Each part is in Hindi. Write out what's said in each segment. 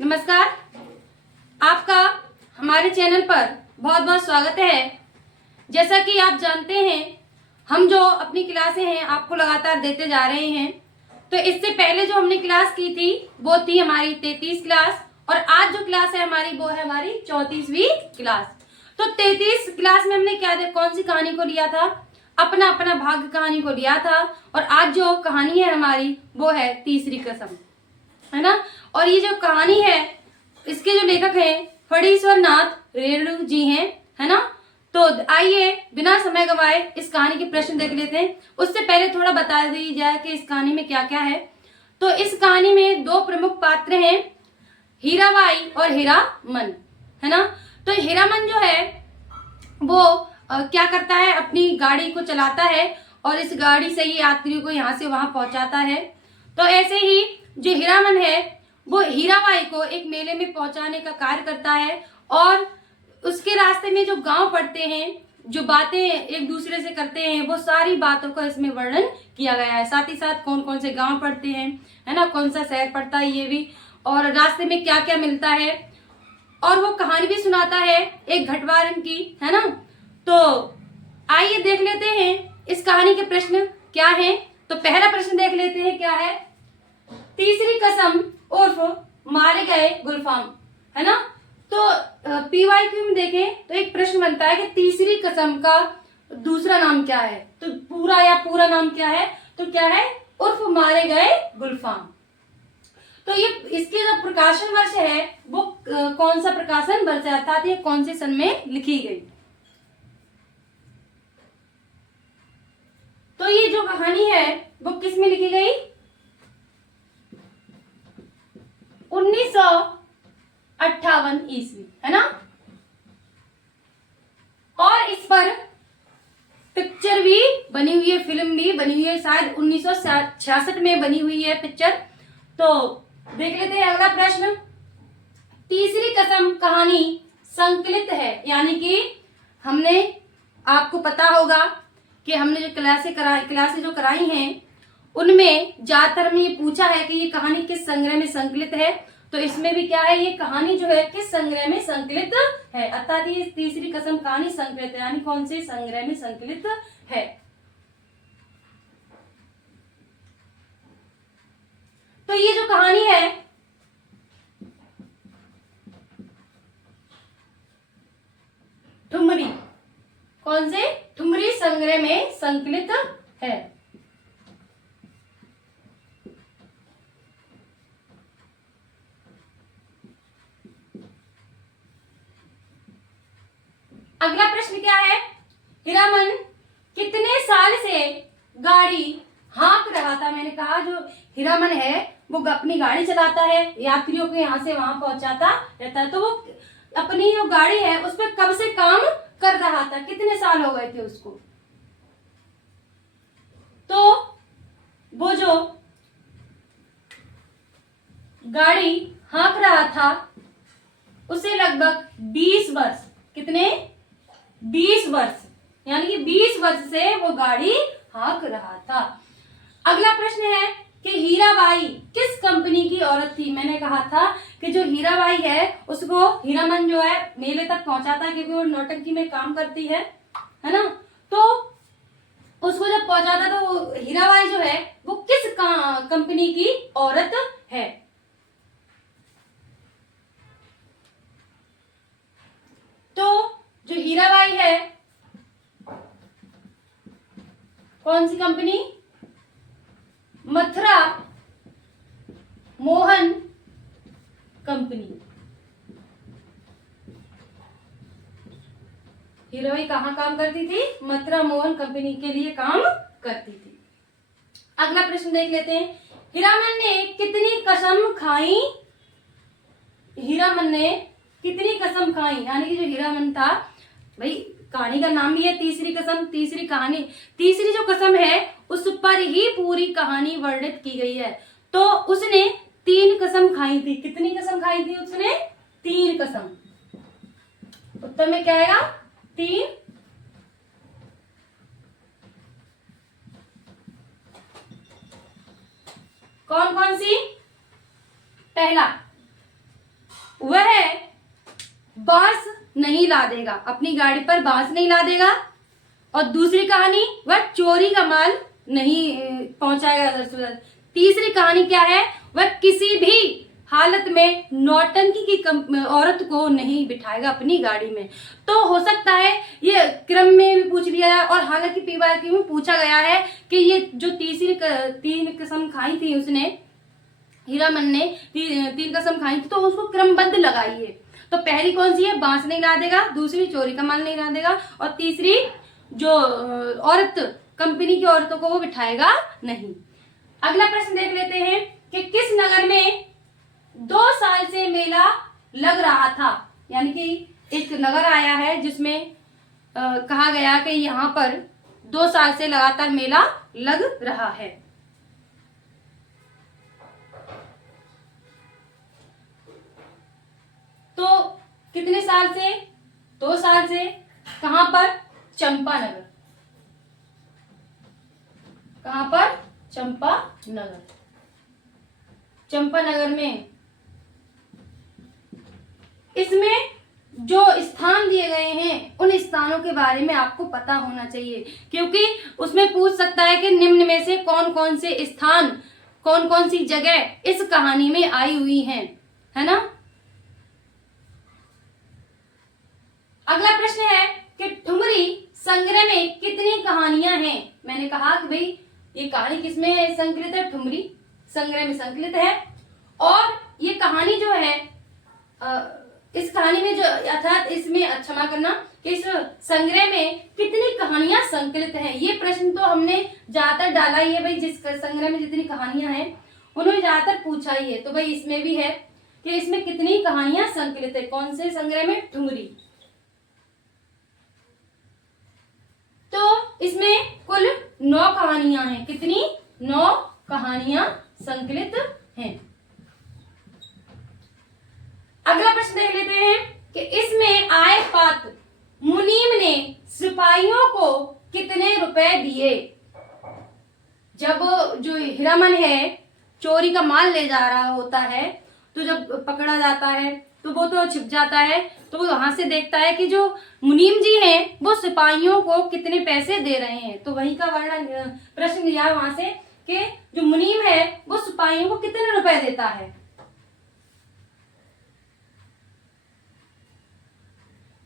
नमस्कार। आपका हमारे चैनल पर बहुत बहुत स्वागत है। जैसा कि आप जानते हैं, हम जो अपनी क्लासें हैं आपको लगातार देते जा रहे हैं। तो इससे पहले जो हमने क्लास की थी वो थी हमारी 33 क्लास, और आज जो क्लास है हमारी वो है हमारी 34वीं क्लास। तो 33 क्लास में हमने कौन सी कहानी को लिया था? अपना अपना भाग्य कहानी को लिया था। और आज जो कहानी है हमारी वो है तीसरी कसम, है ना। और ये जो कहानी है इसके जो लेखक हैं फणीश्वर नाथ रेणु जी हैं, है ना। तो आइए बिना समय गवाए इस कहानी के प्रश्न देख लेते हैं। उससे पहले थोड़ा बता दी जाए कि इस कहानी में क्या क्या है। तो इस कहानी में दो प्रमुख पात्र हैं, हीराबाई और हीरामन, है ना। तो हीरामन जो है वो क्या करता है, अपनी गाड़ी को चलाता है और इस गाड़ी से ही यात्रियों को यहाँ से वहां पहुंचाता है। तो ऐसे ही जो हीरामन है वो हीराबाई को एक मेले में पहुंचाने का कार्य करता है, और उसके रास्ते में जो गांव पड़ते हैं, जो बातें एक दूसरे से करते हैं, वो सारी बातों का इसमें वर्णन किया गया है। साथ ही साथ कौन कौन से गांव पड़ते हैं, है ना, कौन सा शहर पड़ता है ये भी, और रास्ते में क्या क्या मिलता है, और वो कहानी भी सुनाता है एक घटवारन की, है ना। तो आइए देख लेते हैं इस कहानी के प्रश्न क्या हैं। तो पहला प्रश्न देख लेते हैं क्या है। तीसरी कसम उर्फ मारे गए गुलफाम, है ना। तो पीवाईक्यू में देखें तो एक प्रश्न बनता है कि तीसरी कसम का दूसरा नाम क्या है। तो पूरा नाम क्या है? तो क्या है? उर्फ मारे गए गुलफाम। तो ये इसके जो प्रकाशन वर्ष है वो कौन सा प्रकाशन वर्ष है, अर्थात ये कौन से सन में लिखी गई। तो ये जो कहानी है वो किस में लिखी गई? 1958 ईस्वी, है ना। और इस पर पिक्चर भी बनी हुई है, फिल्म भी बनी हुई है, शायद 1966 में बनी हुई है पिक्चर। तो देख लेते हैं अगला प्रश्न। तीसरी कसम कहानी संकलित है, यानी कि हमने, आपको पता होगा कि हमने जो क्लासें जो कराई हैं उनमें ज्यादातर में ये पूछा है कि ये कहानी किस संग्रह में संकलित है। तो इसमें भी क्या है, ये कहानी जो है किस संग्रह में संकलित है, अर्थात ये तीसरी कसम कहानी संकलित है, यानी कौन से संग्रह में संकलित है। तो ये जो कहानी है ठुमरी, कौन से? ठुमरी संग्रह में संकलित है। अगला प्रश्न क्या है? हीरामन कितने साल से गाड़ी हाँक रहा था? मैंने कहा जो हीरामन है वो अपनी गाड़ी चलाता है, यात्रियों को यहाँ से वहां पहुंचाता रहता है। तो वो अपनी जो गाड़ी है उस पर कब से काम कर रहा था, कितने साल हो गए थे उसको? तो वो जो गाड़ी हाँक रहा था उसे लगभग 20 वर्ष, कितने? 20 वर्ष, यानी कि 20 वर्ष से वो गाड़ी हाँक रहा था। अगला प्रश्न है कि हीराबाई किस कंपनी की औरत थी? मैंने कहा था कि जो हीराबाई है उसको हीरामन जो है मेले तक पहुंचाता है, क्योंकि वो नौटंकी में काम करती है ना। तो उसको जब पहुंचाता तो वो हीराबाई जो है वो किस कंपनी की औरत है? तो जो हीराबाई है कौन सी कंपनी? मथुरा मोहन कंपनी। हीराबाई कहाँ काम करती थी? मथुरा मोहन कंपनी के लिए काम करती थी। अगला प्रश्न देख लेते हैं। हीरामन ने कितनी कसम खाई? हीरामन ने कितनी कसम खाई, यानी कि जो हीरामन था, भाई कहानी का नाम भी है तीसरी कसम, तीसरी कहानी, तीसरी जो कसम है उस पर ही पूरी कहानी वर्णित की गई है। तो उसने 3 कसम खाई थी। कितनी कसम खाई थी उसने? 3 कसम। उत्तर में क्या आएगा? 3। कौन कौन सी? पहला वह बांस नहीं लादेगा, अपनी गाड़ी पर बांस नहीं लादेगा। और दूसरी कहानी, वह चोरी का माल नहीं पहुंचाएगा इधर से उधर। तीसरी कहानी क्या है, वह किसी भी हालत में नौटंकी की औरत को नहीं बिठाएगा अपनी गाड़ी में। तो हो सकता है ये क्रम में भी पूछ लिया है, और हालांकि पीवाईक्यू में पूछा गया है कि ये जो तीन कसम खाई थी उसने, हीरामन ने तीन कसम खाई थी, तो उसको क्रमबद्ध लगाइए। तो पहली कौन सी है, बांस नहीं लादेगा, दूसरी चोरी का माल नहीं लादेगा, और तीसरी जो औरत, कंपनी की औरतों को वो बिठाएगा नहीं। अगला प्रश्न देख लेते हैं कि किस नगर में 2 साल से मेला लग रहा था। यानी कि एक नगर आया है जिसमें कहा गया कि यहाँ पर 2 साल से लगातार मेला लग रहा है। तो कितने साल से, 2 साल से। कहां पर, चंपानगर। कहां पर, चंपानगर। चंपानगर में इसमें जो स्थान दिए गए हैं उन स्थानों के बारे में आपको पता होना चाहिए, क्योंकि उसमें पूछ सकता है कि निम्न में से कौन कौन से स्थान, कौन कौन सी जगह इस कहानी में आई हुई हैं, है ना। अगला प्रश्न है कि ठुमरी संग्रह में कितनी कहानियां हैं। मैंने कहा कि भाई ये कहानी किसमें संकलित है, ठुमरी संग्रह में संकलित है। और ये कहानी जो है इस कहानी में जो, अर्थात इसमें क्षमा करना, कि इस संग्रह में कितनी कहानियां संकलित हैं। ये प्रश्न तो हमने ज्यादातर डाला ही है भाई, जिस संग्रह में जितनी कहानियां हैं उन्होंने ज्यादातर पूछा ही है। तो भाई इसमें भी है कि इसमें कितनी कहानियां संकलित है, कौन से संग्रह में, ठुमरी। तो इसमें कुल 9 कहानियां हैं। कितनी, 9 कहानियां संकलित हैं। अगला प्रश्न देख लेते हैं कि इसमें आए पात्र मुनीम ने सिपाहियों को कितने रुपए दिए। जब जो हीरामन है चोरी का माल ले जा रहा होता है, तो जब पकड़ा जाता है तो वो तो छिप जाता है, तो वो वहां से देखता है कि जो मुनीम जी हैं वो सिपाहियों को कितने पैसे दे रहे हैं। तो वही का वर्णन प्रश्न लिया वहां से कि जो मुनीम है वो सिपाहियों को कितने रुपए देता है।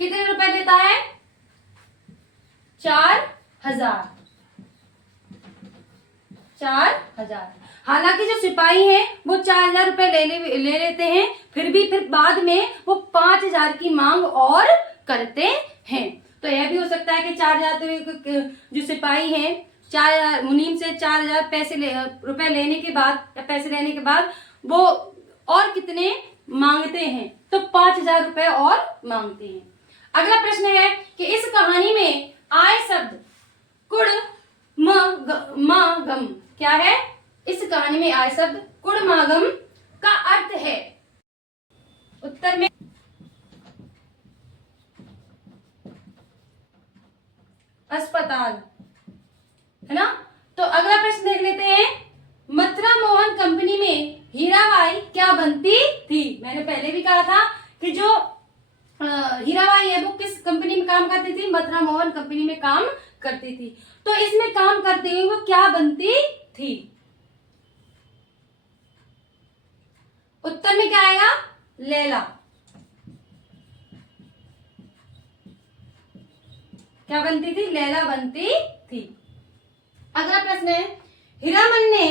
कितने रुपए देता है, 4,000। 4,000। हालांकि जो सिपाही हैं वो 4,000 रुपए ले लेते हैं, फिर बाद में वो 5,000 की मांग और करते हैं। तो यह भी हो सकता है कि 4,000 जो सिपाही हैं, 4,000 मुनीम से 4,000 रुपए लेने के बाद या पैसे लेने के बाद वो और कितने मांगते हैं, तो 5,000 रुपए और मांगते हैं। अगला प्रश्न है कि इस कहानी में आए शब्द कुड़मागम क्या है। इस कहानी में आए शब्द कुड़मागम का अर्थ है। उत्तर में अस्पताल, है ना। तो अगला प्रश्न देख लेते हैं, मथुरा मोहन कंपनी में हीराबाई क्या बनती थी। मैंने पहले भी कहा था कि जो हीराबाई है वो किस कंपनी में काम करती थी, मथुरा मोहन कंपनी में काम करती थी। तो इसमें काम करते हुए वो क्या बनती थी। उत्तर में क्या आएगा, लैला। क्या बनती थी, लैला बनती थी। अगला प्रश्न है, हीरामन ने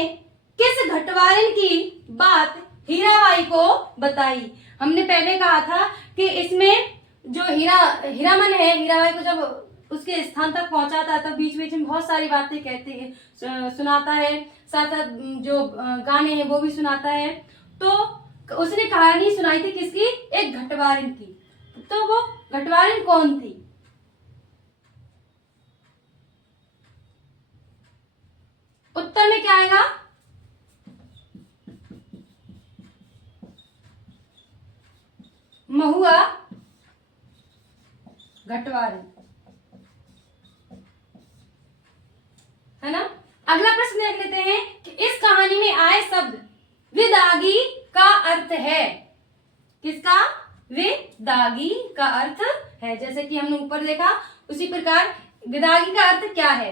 किस घटवारिन की बात हीराबाई को बताई। हमने पहले कहा था कि इसमें जो हीरामन है हीराबाई को जब उसके स्थान तक पहुंचाता है तो बीच बीच में बहुत सारी बातें कहते हैं, सुनाता है, साथ साथ जो गाने हैं वो भी सुनाता है। तो उसने कहानी सुनाई थी किसकी, एक घटवारिन की। तो वो घटवारिन कौन थी। उत्तर में क्या आएगा, महुआ घटवारिन, है ना। अगला प्रश्न देख लेते हैं कि इस कहानी में आए शब्द विदागी का अर्थ है। किसका? विदागी का अर्थ है। जैसे कि हमने ऊपर देखा उसी प्रकार विदागी का अर्थ क्या है?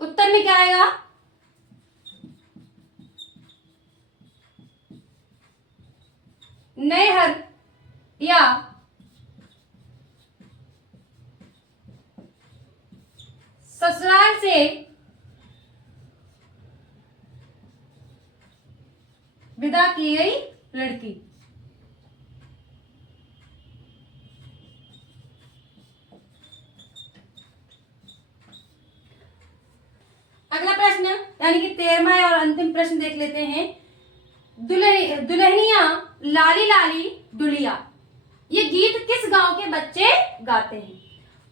उत्तर में क्या आएगा? नैहर या ससुराल से विदा की गई लड़की। अगला प्रश्न यानी कि 13वां और अंतिम प्रश्न देख लेते हैं। दुल्हनिया लाली लाली डुलिया, ये गीत किस गांव के बच्चे गाते हैं?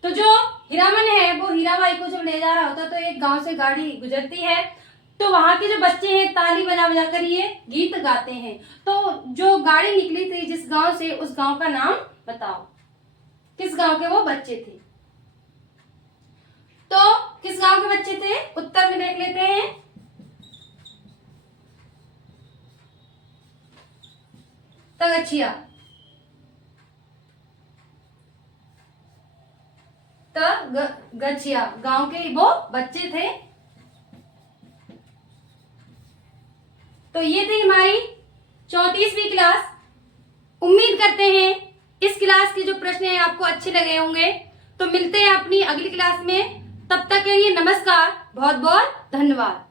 तो जो हीरामन है वो हीराबाई को जब ले जा रहा होता तो एक गांव से गाड़ी गुजरती है, तो वहां के जो बच्चे हैं ताली बजा बजा कर ये गीत गाते हैं। तो जो गाड़ी निकली थी जिस गांव से, उस गांव का नाम बताओ, किस गांव के वो बच्चे थे? तो किस गांव के बच्चे थे? उत्तर में देख लेते हैं। तगछिया, तगछिया गांव के वो बच्चे थे। तो ये थी हमारी 34वीं क्लास। उम्मीद करते हैं इस क्लास के जो प्रश्न हैं आपको अच्छे लगे होंगे। तो मिलते हैं अपनी अगली क्लास में, तब तक के लिए नमस्कार, बहुत बहुत धन्यवाद।